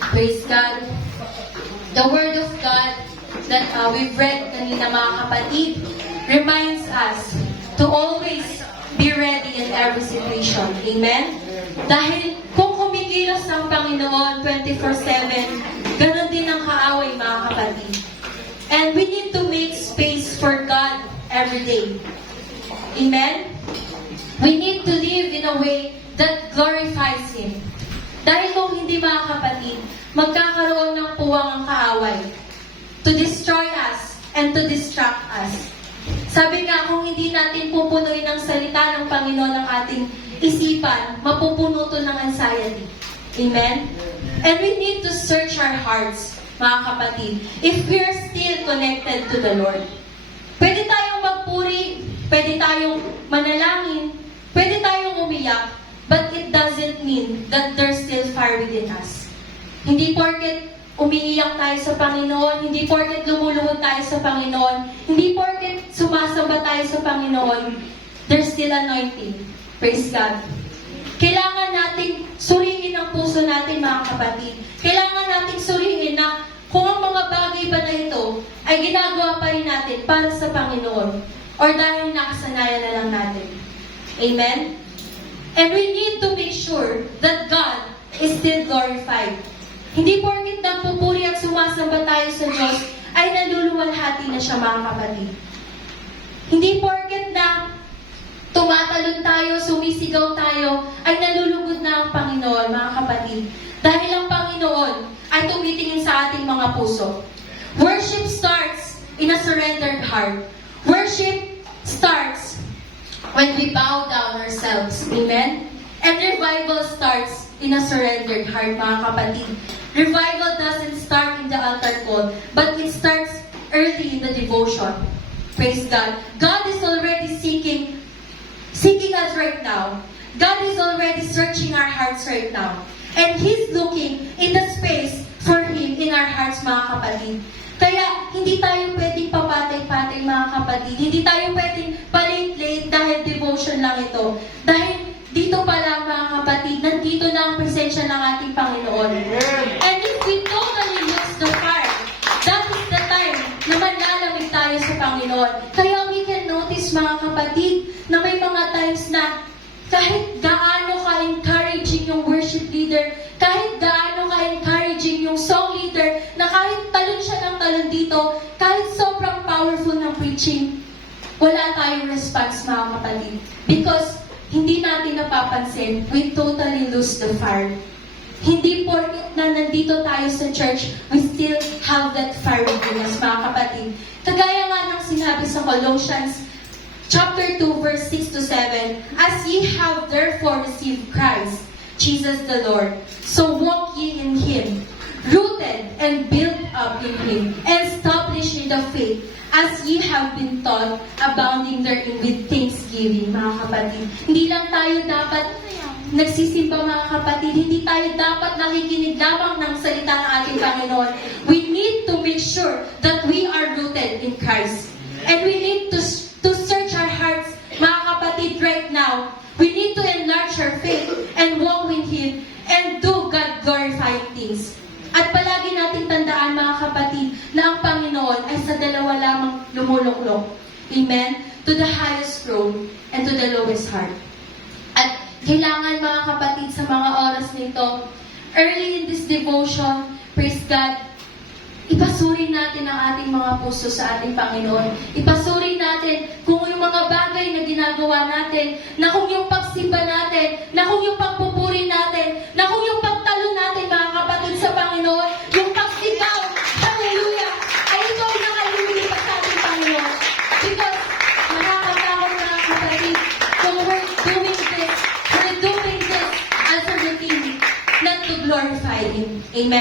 Praise God. The Word of God that we've read kanina mga kapatid reminds us to always be ready in every situation. Amen? Dahil kung kumikilos ang Panginoon 24/7, ganun din ang kaaway mga kapatid. And we need to make space for God every day. Amen? We need to live in a way that glorifies Him. Dahil kung hindi mga kapatid, magkakaroon ng puwang ang kaaway to destroy us and to distract us. Sabi nga, kung hindi natin pupunuin ang salita ng Panginoon ang ating isipan, mapupuno to ng anxiety. Amen? And we need to search our hearts, mga kapatid, if we are still connected to the Lord. Pwede tayong magpuri, pwede tayong manalangin, pwede tayong umiyak, but it doesn't mean that there's still fire within us. Hindi porket umiiyak tayo sa Panginoon, hindi porket lumuluhod tayo sa Panginoon, hindi porket sumasamba tayo sa Panginoon, there's still anointing. Praise God. Kailangan nating suriin ang puso natin, mga kapatid. Kailangan nating suriin na kung ang mga bagay ba na ito ay ginagawa pa rin natin para sa Panginoon or dahil nakasanayan na lang natin. Amen? And we need to make sure that God is still glorified. Hindi porket nagpupuri at sumasamba tayo sa Diyos, ay naluluwalhati na siya, mga kapatid. Hindi porket na tumatalon tayo, sumisigaw tayo, ay nalulugod na ang Panginoon, mga kapatid. Dahil ang Panginoon ay tumitingin sa ating mga puso. Worship starts in a surrendered heart. Worship starts when we bow down ourselves. Amen? And revival starts in a surrendered heart, mga kapatid. Revival doesn't start in the altar call, but it starts early in the devotion. Praise God. God is already seeking us right now. God is already searching our hearts right now. And He's looking in the space for Him in our hearts, mga kapatid. Kaya, hindi tayo pwedeng papatay-patay, mga kapatid. Hindi tayo pwedeng palate-late dahil devotion lang ito. Dahil dito pala, mga kapatid, nandito na ang presensya ng ating Panginoon. And if we totally lose the fire, that is the time na manlalamig tayo sa Panginoon. Kaya we can notice, mga kapatid, na may mga times na kahit gaano ka-encouraging yung worship leader, kahit gaano ka-encouraging yung song leader, na kahit talon siya ng talon dito, kahit sobrang powerful ng preaching, wala tayong response, mga kapatid. Because hindi natin napapansin, we totally lose the fire. Hindi porket na nandito tayo sa church, we still have that fire within us, mga kapatid. Kagaya nga ng sinabi sa Colossians chapter 2, verse 6 to 7, as ye have therefore received Christ, Jesus the Lord, so walk ye in Him, rooted and built up in Him, and established in the faith, as ye have been taught, abounding therein with thanksgiving, mga kapatid. Hindi lang tayo dapat nagsisimba, mga kapatid. Hindi tayo dapat nakikinig lamang ng salita ng ating Panginoon. We need to make sure that we are rooted in Christ. And we need to search our hearts, mga kapatid, right now. We need to enlarge our faith and walk with Him and do God-glorifying things. At palagi natin tandaan, mga kapatid, na ang Panginoon ay sa dalawa lamang lumuluklok. Amen? To the highest throne and to the lowest heart. At kailangan, mga kapatid, sa mga oras nito, early in this devotion, praise God, ipasuri natin ang ating mga puso sa ating Panginoon. Ipasuri natin kung yung mga bagay na ginagawa natin, na kung yung pagsimba natin, na kung yung pagpupuri natin, na kung yung pagtalon natin, mga kapatid, sa Panginoon, yung pagsigaw, hallelujah, ay ito ay nakalulili pa sa ating Panginoon. Because, nakakatakot, mga kapatid, kung we're doing this as a routine, not to glorify Him. Amen.